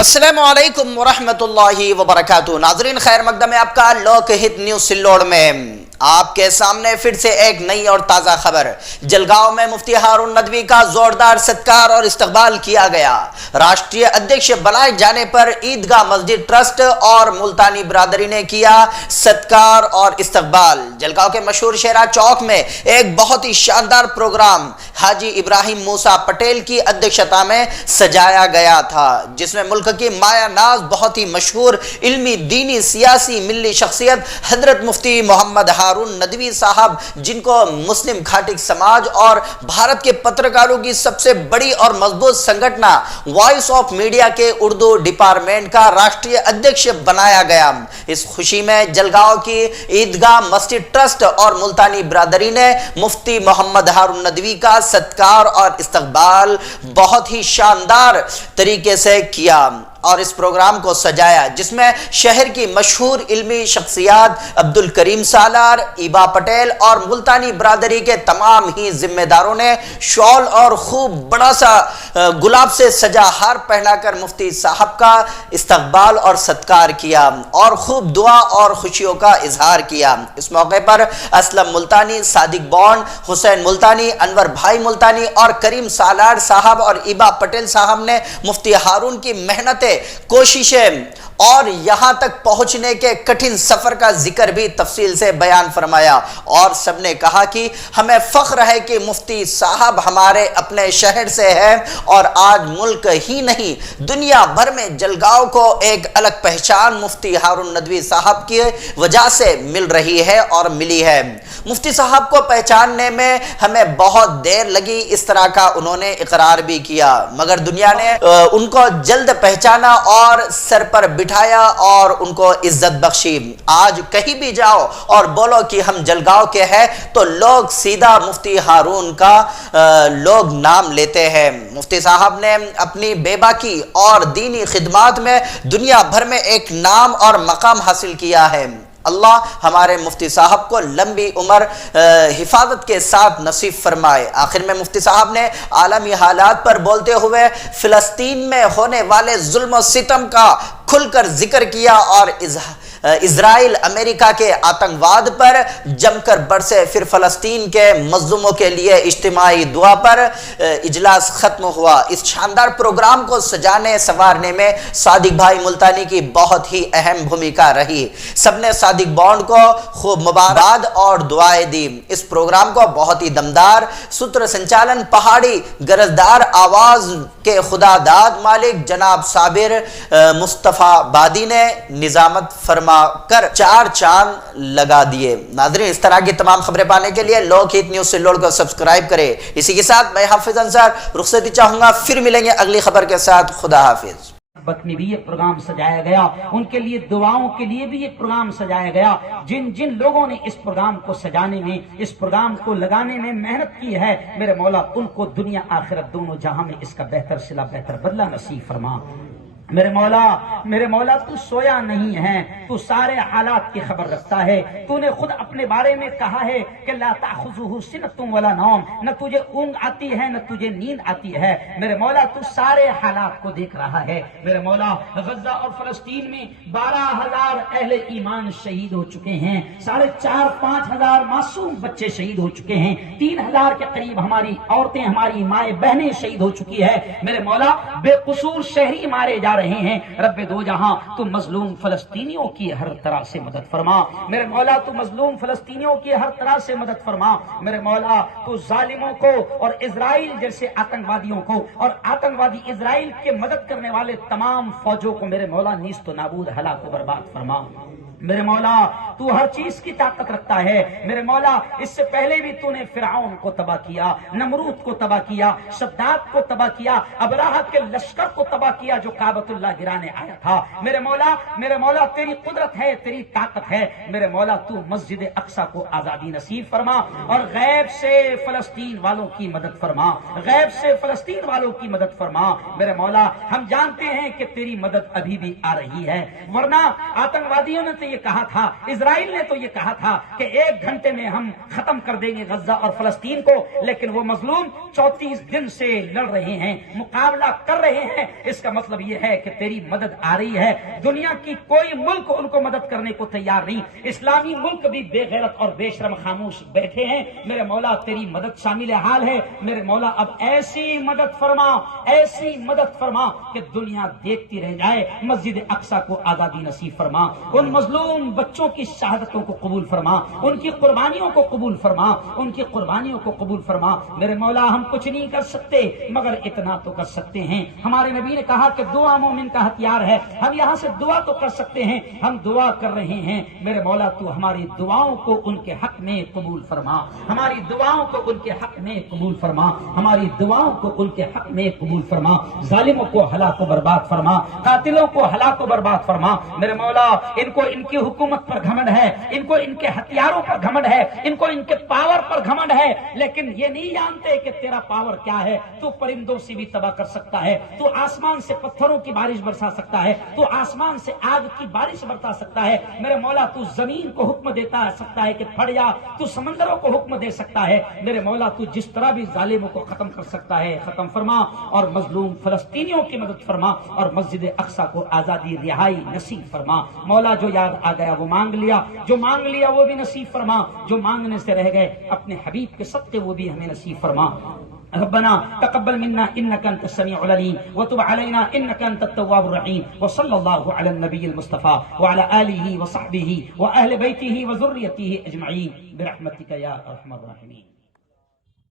अस्सलामु अलैकुम वरहमतुल्लाहि वबरकातुहू। नाज़रीन, खैर मकदम है आपका लोक हित न्यूज़ सिल्लोड़ में आपके सामने फिर से एक नई और ताज़ा खबर। जलगांव में मुफ्ती हारून नदवी का जोरदार सत्कार और इस्तकबाल किया गया। राष्ट्रीय अध्यक्ष बनाए जाने पर ईदगाह मस्जिद ट्रस्ट और मुल्तानी बिरादरी ने किया सत्कार और इस्तकबाल। जलगांव के मशहूर शेरा चौक में एक बहुत ही शानदार प्रोग्राम हाजी इब्राहिम मूसा पटेल की अध्यक्षता में सजाया गया था, जिसमें मुल्क की माया नाज बहुत ही मशहूर इल्मी, दीनी, सियासी, मिल्ली शख्सियत हजरत मुफ्ती मोहम्मद हारून नदवी साहब, जिनको मुस्लिम खाटिक समाज और भारत के पत्रकारों की सबसे बड़ी और मजबूत संगठन वॉइस ऑफ मीडिया के उर्दू डिपार्टमेंट का राष्ट्रीय अध्यक्ष बनाया गया। इस खुशी में जलगांव की ईदगाह मस्जिद ट्रस्ट और मुल्तानी बिरादरी ने मुफ्ती मोहम्मद हारून नदवी का सत्कार और इस्तकबाल बहुत ही शानदार तरीके से किया और इस प्रोग्राम को सजाया, जिसमें शहर की मशहूर इल्मी शख्सियात अब्दुल करीम सालार, ईबा पटेल और मुल्तानी बिरादरी के तमाम ही जिम्मेदारों ने शॉल और खूब बड़ा सा गुलाब से सजा हार पहनाकर मुफ्ती साहब का इस्तकबाल और सत्कार किया और खूब दुआ और खुशियों का इजहार किया। इस मौके पर असलम मुल्तानी, सादिक बॉन्ड, हुसैन मुल्तानी, अनवर भाई मुल्तानी और करीम सालार साहब और ईबा पटेल साहब ने मुफ्ती हारून की मेहनत, कोशिशें और यहां तक पहुंचने के कठिन सफर का जिक्र भी तफसील से बयान फरमाया और सबने कहा कि हमें फख्र है कि मुफ्ती साहब हमारे अपने शहर से है और आज मुल्क ही नहीं दुनिया भर में जलगांव को एक अलग पहचान मुफ्ती हारून नदवी साहब की वजह से मिल रही है और मिली है। मुफ्ती साहब को पहचानने में हमें बहुत देर लगी, इस तरह का उन्होंने इकरार भी किया, मगर दुनिया ने उनको जल्द पहचाना और सर पर बिठाया और उनको इज्जत बख्शी। आज कहीं भी जाओ और बोलो कि हम जलगांव के हैं तो लोग सीधा मुफ्ती हारून का लोग नाम लेते हैं। मुफ्ती साहब ने अपनी बेबाकी और दीनी खिदमात में दुनिया भर में एक नाम और मकाम हासिल किया है। अल्लाह हमारे मुफ्ती साहब को लंबी उम्र हिफाजत के साथ नसीब फरमाए। आखिर में मुफ्ती साहब ने आलमी हालात पर बोलते हुए फिलिस्तीन में होने वाले जुल्म और सितम का खुलकर जिक्र किया और इजराइल अमेरिका के आतंकवाद पर जमकर बरसे। फिर फलस्तीन के मजलूमों के लिए इज्तिमाई दुआ पर इजलास खत्म हुआ। इस शानदार प्रोग्राम को सजाने संवारने में सादिक भाई मुल्तानी की बहुत ही अहम भूमिका रही। सबने सादिक बॉन्ड को खूब मुबारकबाद और दुआएं दी। इस प्रोग्राम को बहुत ही दमदार सूत्र संचालन पहाड़ी गरजदार आवाज के खुदादाद मालिक जनाब साबिर मुस्तफा बादी ने निजामत फरमा कर 4 चांद लगा दिए। नाज़रीन, इस तरह की तमाम खबरें पाने के लिए लोक हित न्यूज़ सिल्लोड़ को सब्सक्राइब करें। इसी के साथ मैं हाफिज अंसार रुखसती चाहूंगा, फिर मिलेंगे अगली खबर के साथ। खुदा हाफिज। में भी ये प्रोग्राम सजाया गया, उनके लिए दुआओं के लिए भी ये प्रोग्राम सजाया गया। जिन जिन लोगों ने इस प्रोग्राम को सजाने में, इस प्रोग्राम को लगाने में मेहनत की है, मेरे मौला उनको दुनिया आखिरत दोनों जहां में इसका बेहतर सिला, बेहतर बदला नसीब फरमा। मेरे मौला तू सोया नहीं है, तू सारे हालात की खबर रखता है। तूने खुद अपने बारे में कहा है कि ला ताखुजुहु सिनतुम वला नौम, न तुझे ऊंग आती है न तुझे नींद आती है। मेरे मौला तू सारे हालात को देख रहा है। मेरे मौला गजा और फलस्तीन में 12,000 अहले ईमान शहीद हो चुके हैं, 4,500-5 हजार मासूम बच्चे शहीद हो चुके हैं, 3,000 के करीब हमारी औरतें, हमारी माए बहनें शहीद हो चुकी है। मेरे मौला बेकसूर शहरी मारे जा रहे हैं। रब्बे दो जहां तू मजलूम फलस्तीनियों की हर तरह से मदद फरमा। मेरे मौला तू मजलूम फलस्तीनियों की हर तरह से मदद फरमा। मेरे मौला तू जालिमों को और इजराइल जैसे आतंकवादियों को और आतंकवादी इजराइल के मदद करने वाले तमाम फौजों को मेरे मौला नीस्त नाबूद हलाक बर्बाद फरमा। मेरे मौला तू हर चीज की ताकत रखता है। मेरे मौला इससे पहले भी तूने फिरौन को तबाह किया, नमरूद को तबाह किया, शद्दाद को तबाह किया, अबराह के लश्कर को तबाह किया जो काबतुल्लाह गिराने आया था। मेरे मौला तेरी कुदरत है, तेरी ताकत है। मेरे मौला तू मस्जिद अक्सा को आजादी नसीब फरमा और गैब से फलस्तीन वालों की मदद फरमा, गैब से फलस्तीन वालों की मदद फरमा। मेरे मौला हम जानते हैं कि तेरी मदद अभी भी आ रही है, वरना आतंकवादियों ने یہ کہا تھا، اسرائیل نے تو یہ کہا تھا کہ 1 گھنٹے میں ہم ختم کر دیں گے غزہ اور فلسطین کو، لیکن وہ مظلوم 34 دن سے لڑ رہے ہیں، مقابلہ کر رہے ہیں۔ اس کا مطلب یہ ہے کہ تیری مدد آ رہی ہے۔ دنیا کی کوئی ملک ان کو مدد کرنے کو تیار نہیں، اسلامی ملک بھی بے غیرت اور بے شرم خاموش بیٹھے ہیں۔ میرے مولا تیری مدد شامل حال ہے، میرے مولا اب ایسی مدد فرما، ایسی مدد فرما کہ دنیا دیکھتی رہ جائے۔ مسجد اقصی کو آزادی نصیب فرما، ان مظلوم بچوں کی شہادتوں کو قبول فرما، ان کی قربانیوں کو قبول فرما، ان کی قربانیوں کو قبول فرما۔ میرے مولا ہم کچھ نہیں کر سکتے مگر اتنا تو کر سکتے ہیں، ہمارے نبی نے کہا کہ دعا مومن کا ہتھیار ہے، ہم یہاں سے دعا تو کر سکتے ہیں، ہم دعا کر رہے ہیں۔ میرے مولا تو ہماری دعاؤں کو ان کے حق میں قبول فرما، ہماری دعاؤں کو ان کے حق میں قبول فرما، ہماری دعاؤں کو ان کے حق میں قبول فرما۔ ظالموں کو ہلاک و برباد فرما، قاتلوں کو ہلاک و برباد فرما۔ میرے مولا ان کو ان کی حکومت پر گھمنڈ ہے، ان کو ان کے ہتھیاروں پر گھمنڈ ہے، ان کو ان کے پاور پر گھمنڈ ہے، لیکن یہ نہیں جانتے کہ تیرا پاور کیا ہے۔ تو پرندوں سے بھی تباہ کر سکتا ہے، تو آسمان سے پتھروں کی بارش برسا سکتا ہے، تو آسمان سے آگ کی بارش برسا سکتا ہے۔ میرے مولا تو زمین کو حکم دیتا سکتا ہے کہ پھٹ جا، تو سمندروں کو حکم دے سکتا ہے۔ میرے مولا تو جس طرح بھی ظالموں کو ختم کر سکتا ہے ختم فرما، اور مظلوم فلسطینیوں کی مدد فرما، اور مسجد اقصی کو آزادی رہائی نصیب فرما۔ مولا جو یاد آ گیا وہ مانگ لیا، جو مانگ لیا وہ بھی نصیب فرما، جو مانگنے سے رہ گئے اپنے حبیب کے صدقے وہ بھی ہمیں نصیب فرما۔ ربنا تقبل منا انك انت السميع العليم وتب علينا انك انت التواب الرحيم، وصلى الله على النبي المصطفى وعلى اله وصحبه واهل بيته وذريته اجمعين برحمتك يا ارحم الراحمين۔